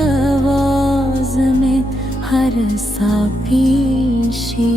आवाज में हर सा पीशी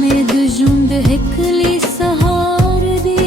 में दुजुंद हिकली सहार दी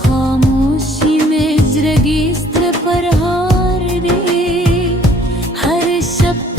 खामोशी में जरगी स्त्र पर हार दी हर शब्द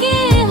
के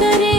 करे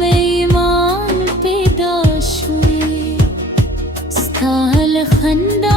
में ईमान पैदा शुई स्ताल खंदा